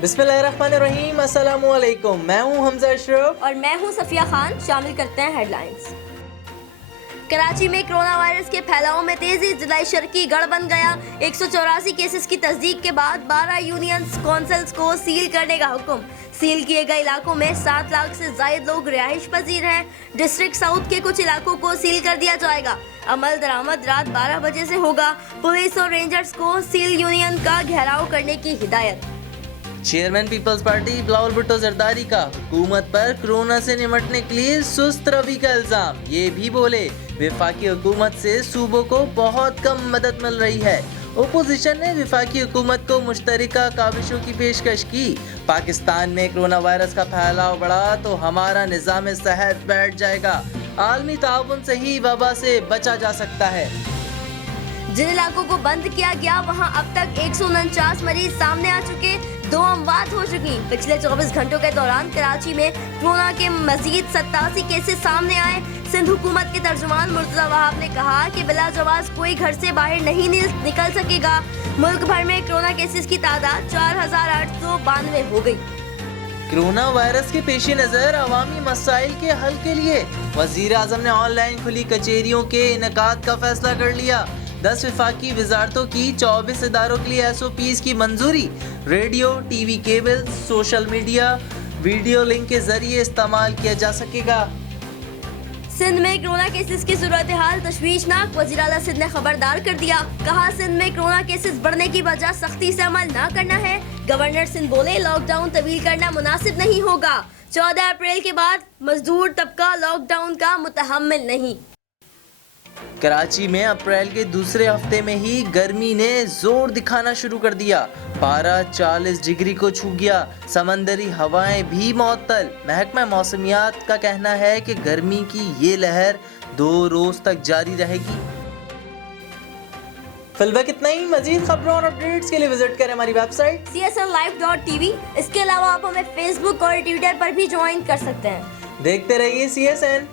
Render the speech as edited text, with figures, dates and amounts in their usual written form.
बिस्मिल्लाहिर्रहमानिर्रहीम, अस्सलामु अलैकुम। मैं हूं हमजा अशरफ और मैं हूं सफिया खान। शामिल करते हैं हेडलाइंस। कराची में कोरोना वायरस के फैलाव में तेजी, जिला शर्की गढ़ बन गया। 184 केसेस की तस्दीक के बाद 12 यूनियन कौंसिल्स को सील करने का हुक्म। सील किए गए इलाकों में 7 लाख से ज्यादा लोग रिहाइश पजीर हैं। डिस्ट्रिक्ट साउथ के कुछ इलाकों को सील कर दिया जाएगा। अमल दरामद रात 12 बजे से होगा। पुलिस और रेंजर्स को सील यूनियन का घेराव करने की हिदायत। Chairman People's party Bilawal Bhutto Zardari का हुकूमत पर कोरोना से निपटने के लिए सुस्त रवि का इल्जाम। ये भी बोले वफाकी हुकूमत से सूबों को बहुत कम मदद मिल रही है। ओपोजिशन ने वफाकी हुकूमत को मुश्तरका काविशों की पेशकश की। पाकिस्तान में कोरोना वायरस का फैलाव बढ़ा तो हमारा निज़ाम सेहत बैठ जाएगा। आलमी ताउन से ही वबा से बचा जा सकता है। जिन इलाकों को बंद किया गया वहां अब तक 149 मरीज सामने आ चुके, 2 अमवात हो चुकी। पिछले 24 घंटों के दौरान कराची में कोरोना के मजीद 87 केसेस सामने आए। सिंध हुकूमत के तर्जुमान मुर्तजा वहाब ने कहा कि बिला जवाज कोई घर से बाहर नहीं निकल सकेगा। मुल्क भर में कोरोना केसेस की तादाद 4892 हो गई। कोरोना वायरस के पेश नज़र अवामी मसाइल के हल के लिए वज़ीर आज़म ने ऑनलाइन खुली कचेरियों के इनेकाद का फैसला कर लिया। 10 वफाकी वजारतों की 24 इदारों के लिए SOPs की मंजूरी। Radio, TV cable, social media, video link के जरिए इस्तेमाल किया जा सकेगा। सिंध में कोरोना केसेस की सूरत हाल तशवीशनाक। वज़ीर आला सिंध ने खबरदार कर दिया। कहा सिंध में कोरोना केसेस बढ़ने की वजह सख्ती से अमल न करना है। गवर्नर सिंध बोले लॉकडाउन तवील करना मुनासिब नहीं होगा। 14 अप्रैल के बाद मजदूर तबका लॉकडाउन का मुतहम्मिल नहीं। कराची में अप्रैल के दूसरे हफ्ते में ही गर्मी ने जोर दिखाना शुरू कर दिया। पारा 40 डिग्री को छू गया। समंदरी हवाएं भी मुअत्तल। महकमा मौसमियात का कहना है कि गर्मी की ये लहर 2 रोज तक जारी रहेगी। फिलहाल इतना ही। मजीद खबरों और अपडेट्स के लिए विजिट करें हमारी वेबसाइट csnlive.tv। इसके अलावा आप हमें फेसबुक और ट्विटर पर भी ज्वाइन कर सकते हैं। देखते रहिए CSN।